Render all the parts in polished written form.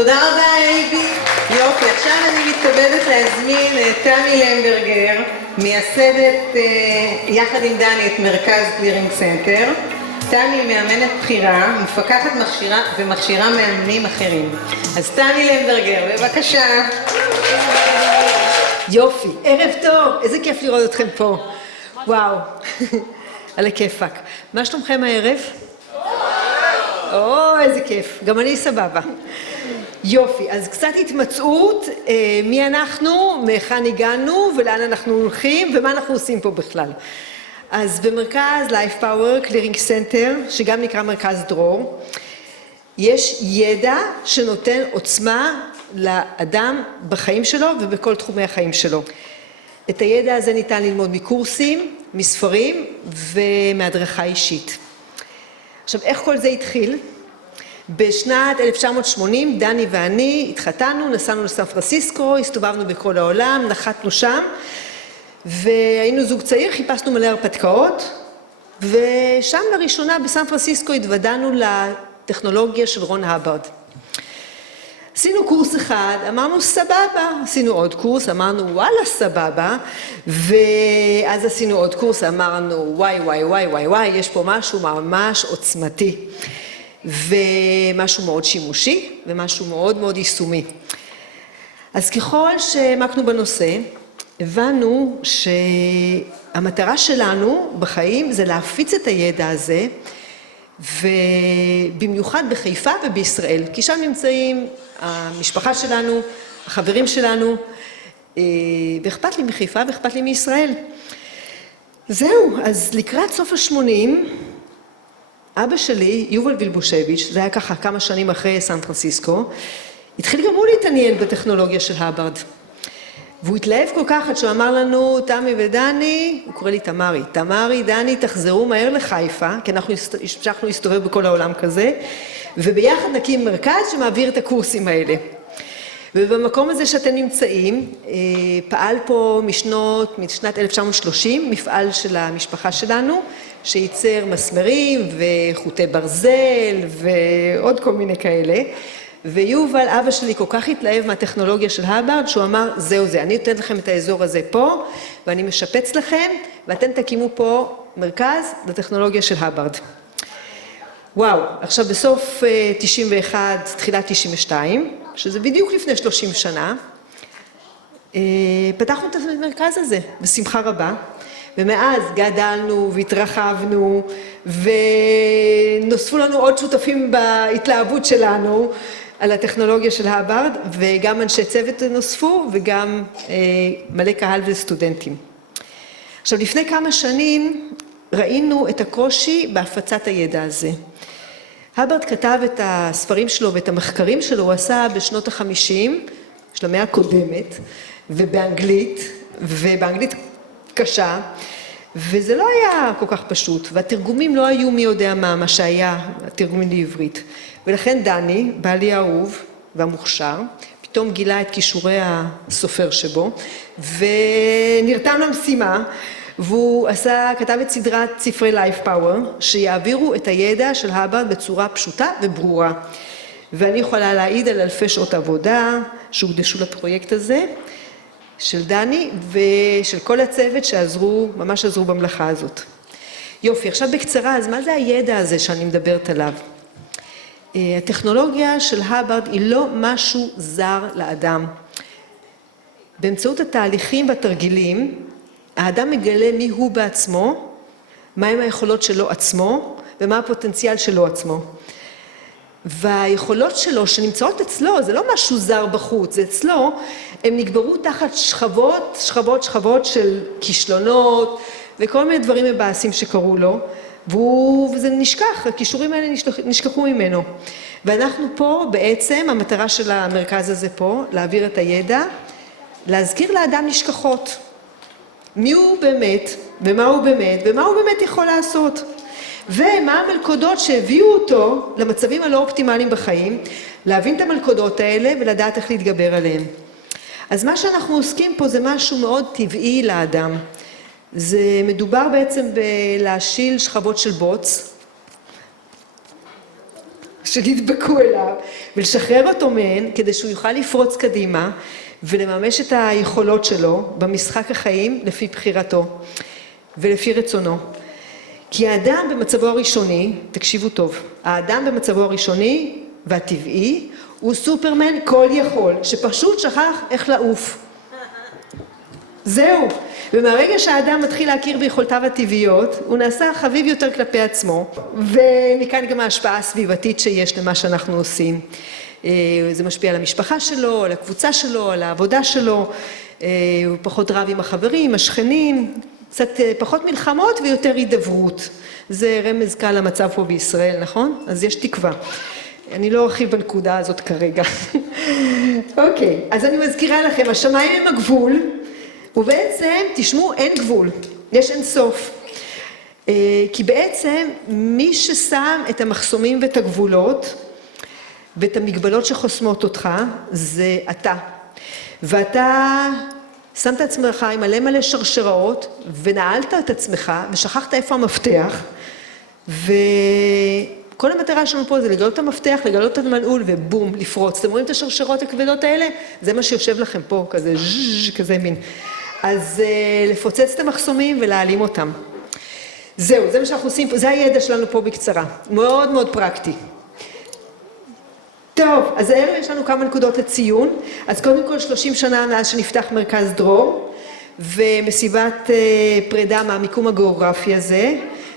תודה רבה אייבי. יופי, עכשיו אני מתכבדת להזמין את תמי למברגר, מייסדת יחד עם דני את מרכז קלירינג סנטר. תמי מאמנת בחירה, מפקחת ומכשירה מאמנים אחרים. אז תמי למברגר, בבקשה. יופי, ערב טוב, איזה כיף לראות אתכם פה. וואו, על הכיפק. מה שלומכם הערב? איזה כיף, גם אני סבבה. יופי, אז קצת התמצאות, מי אנחנו, מהיכן הגענו ולאן אנחנו הולכים ומה אנחנו עושים פה בכלל. אז במרכז Life Power Clearing Center, שגם נקרא מרכז דרור, יש ידע שנותן עוצמה לאדם בחיים שלו ובכל תחומי החיים שלו. את הידע הזה ניתן ללמוד מקורסים, מספרים ומהדרכה אישית. עכשיו, איך כל זה התחיל? בשנת 1980 דני ואני התחתנו, נסענו לסן פרנסיסקו, הסתובבנו בכל העולם, נחתנו שם, והיינו זוג צעיר, חיפשנו מלא הרפתקאות, ושם לראשונה בסן פרנסיסקו התוודענו לטכנולוגיה של רון הברד. עשינו קורס אחד, אמרנו סבבה, עשינו עוד קורס, אמרנו וואלה סבבה, ואז עשינו עוד קורס, אמרנו וואי, יש פה משהו ממש עוצמתי, ומשהו מאוד שימושי, ומשהו מאוד מאוד יישומי. אז ככל שהעמקנו בנושא, הבנו שהמטרה שלנו בחיים זה להפיץ את הידע הזה, ובמיוחד בחיפה ובישראל, כי שם נמצאים המשפחה שלנו, החברים שלנו, ואכפת לי מחיפה ואכפת לי מישראל. זהו, אז לקראת סוף ה-80, אבא שלי, יובל וילבושביץ', זה היה ככה כמה שנים אחרי סן פרנסיסקו, התחיל גם הוא להתעניין בטכנולוגיה של הברד. והוא התלהב כל כך עד שהוא אמר לנו, תמי ודני, הוא קורא לי תמרי, דני, תחזרו מהר לחיפה, כי אנחנו המשכנו להסתובב בכל העולם כזה, וביחד נקים מרכז שמעביר את הקורסים האלה. ובמקום הזה שאתם נמצאים, פעל פה משנת 1930, מפעל של המשפחה שלנו, שייצר מסמרים וחוטי ברזל ועוד כל מיני כאלה. ויובל, אבא שלי, כל כך התלהב מהטכנולוגיה של הברד, שהוא אמר, זהו זה, אני נותן לכם את האזור הזה פה, ואני משפץ לכם, ואתם תקימו פה מרכז לטכנולוגיה של הברד. וואו, עכשיו בסוף 91, תחילת 92, שזה בדיוק לפני 30 שנה, פתחנו את המרכז הזה, בשמחה רבה, ומאז גדלנו והתרחבנו, ונוספו לנו עוד שותפים בהתלהבות שלנו, על הטכנולוגיה של הברד, וגם אנשי צוות נוספו, וגם מלא קהל וסטודנטים. עכשיו, לפני כמה שנים ראינו את הקושי בהפצת הידע הזה. הברד כתב את הספרים שלו ואת המחקרים שלו, הוא עשה בשנות ה-50, של המאה הקודמת, ובאנגלית קשה, וזה לא היה כל כך פשוט, והתרגומים לא היו מי יודע מה שהיה התרגומים לעברית. ולכן דני, בעלי האהוב והמוכשר, פתאום גילה את כישורי הסופר שבו, ונרתם למשימה, והוא כתב את סדרת ספרי Life Power, שיעבירו את הידע של הברד בצורה פשוטה וברורה. ואני יכולה להעיד על אלפי שעות עבודה שהוקדשו לפרויקט הזה, של דני ושל כל הצוות ממש עזרו במלאכה הזאת. יופי, עכשיו בקצרה, אז מה זה הידע הזה שאני מדברת עליו? הטכנולוגיה של הברד היא לא משהו זר לאדם. באמצעות התהליכים והתרגילים, האדם מגלה מי הוא בעצמו, מהם היכולות שלו עצמו, ומה הפוטנציאל שלו עצמו. והיכולות שלו שנמצאות אצלו, זה לא משהו זר בחוץ, זה אצלו, הם נגברו תחת שכבות של כישלונות, וכל מיני דברים מבאסים שקרו לו, וזה נשכח, הכישורים האלה נשכחו ממנו. ואנחנו פה בעצם, המטרה של המרכז הזה פה, להעביר את הידע, להזכיר לאדם נשכחות. מי הוא באמת, ומה הוא באמת יכול לעשות. ומה המלכודות שהביאו אותו למצבים הלא אופטימליים בחיים, להבין את המלכודות האלה ולדעת איך להתגבר עליהן. אז מה שאנחנו עוסקים פה זה משהו מאוד טבעי לאדם. זה מדובר בעצם בלהשיל שכבות של בוץ, שנדבקו אליו, ולשחרר אותו מהן כדי שהוא יוכל לפרוץ קדימה ולממש את היכולות שלו במשחק החיים לפי בחירתו ולפי רצונו. כי האדם במצבו הראשוני, תקשיבו טוב, האדם במצבו הראשוני והטבעי הוא סופרמן כל יכול, שפשוט שכח איך לעוף. זהו. ומהרגע שהאדם מתחיל להכיר ביכולתיו הטבעיות, הוא נעשה חביב יותר כלפי עצמו, ומכאן גם ההשפעה הסביבתית שיש למה שאנחנו עושים. זה משפיע על המשפחה שלו, על הקבוצה שלו, על העבודה שלו, הוא פחות רב עם החברים, עם השכנים, קצת פחות מלחמות ויותר הידברות. זה רמז קל למצב פה בישראל, נכון? אז יש תקווה. אני לא ארחיב בנקודה הזאת כרגע. אוקיי, אז אני מזכירה לכם, השמיים הם הגבול, ובעצם, תשמעו, אין גבול, יש אין סוף. כי בעצם מי ששם את המחסומים ואת הגבולות, ואת המגבלות שחוסמות אותך, זה אתה. ואתה שם את עצמך עם מלא שרשראות, ונעלת את עצמך, ושכחת איפה המפתח, וכל המטרה שלנו פה זה לגלות את המפתח, לגלות את המנעול, ובום, לפרוץ. אתם רואים את השרשרות הכבדות האלה? זה מה שיושב לכם פה, כזה ז'ז' כזה מין. אז לפוצץ את המחסומים ולהעלים אותם. זהו, זה מה שאנחנו עושים פה, זה הידע שלנו פה בקצרה. מאוד מאוד פרקטי. טוב, אז הערב יש לנו כמה נקודות לציון. אז קודם כל 30 שנה מאז שנפתח מרכז דרור, ומסיבת פרידה מהמיקום הגיאוגרפי הזה,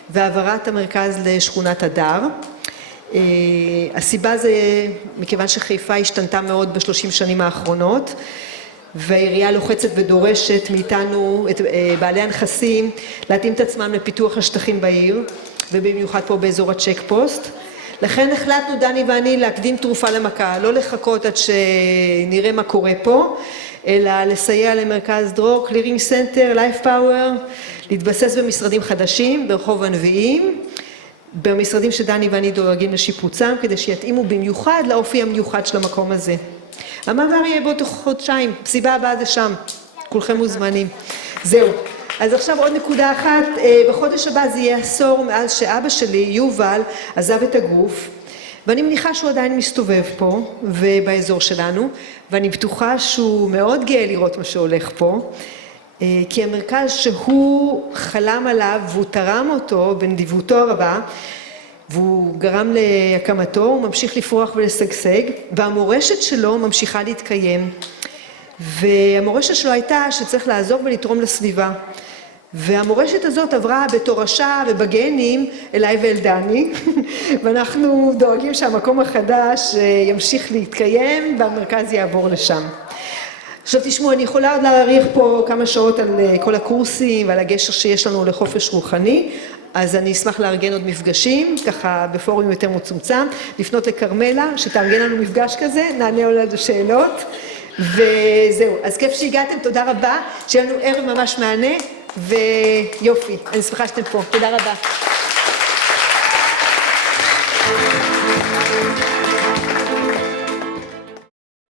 והעברת המרכז לשכונת הדר. הסיבה זה מכיוון שחיפה השתנתה מאוד ב30 שנים האחרונות, והעירייה לוחצת ודורשת מאיתנו, את בעלי הנכסים, להתאים את עצמם לפיתוח השטחים בעיר, ובמיוחד פה באזור הצ'ק פוסט. לכן החלטנו, דני ואני, להקדים תרופה למכה, לא לחכות עד שנראה מה קורה פה, אלא לסייע למרכז דרור, קלירינג סנטר, לייף פאוור, להתבסס במשרדים חדשים, ברחוב הנביאים, במשרדים שדני ואני דואגים לשיפוצם, כדי שיתאימו במיוחד לאופי המיוחד של המקום הזה. המעבר יהיה בעוד חודשיים, סיבה הבאה זה שם, כולכם מוזמנים. זהו. אז עכשיו עוד נקודה אחת, בחודש הבא זה יהיה עשור מאז שאבא שלי, יובל, עזב את הגוף, ואני מניחה שהוא עדיין מסתובב פה ובאזור שלנו, ואני בטוחה שהוא מאוד גאה לראות מה שהולך פה, כי המרכז שהוא חלם עליו והוא תרם אותו בנדיבותו הרבה, והוא גרם להקמתו, הוא ממשיך לפרוח ולשגשג, והמורשת שלו ממשיכה להתקיים. והמורשת שלו הייתה שצריך לעזור ולתרום לסביבה. והמורשת הזאת עברה בתורשה ובגנים אליי ואל דני, ואנחנו דואגים שהמקום החדש ימשיך להתקיים והמרכז יעבור לשם. עכשיו תשמעו, אני יכולה עוד להאריך פה כמה שעות על כל הקורסים ועל הגשר שיש לנו לחופש רוחני, אז אני אשמח לארגן עוד מפגשים, ככה בפורום יותר מצומצם, לפנות לקרמלה, שתארגן לנו מפגש כזה, נענה עוד על שאלות, וזהו. אז כיף שהגעתם, תודה רבה, שיהיה לנו ערב ממש מענה, ויופי, אני שמחה שאתם פה, תודה רבה.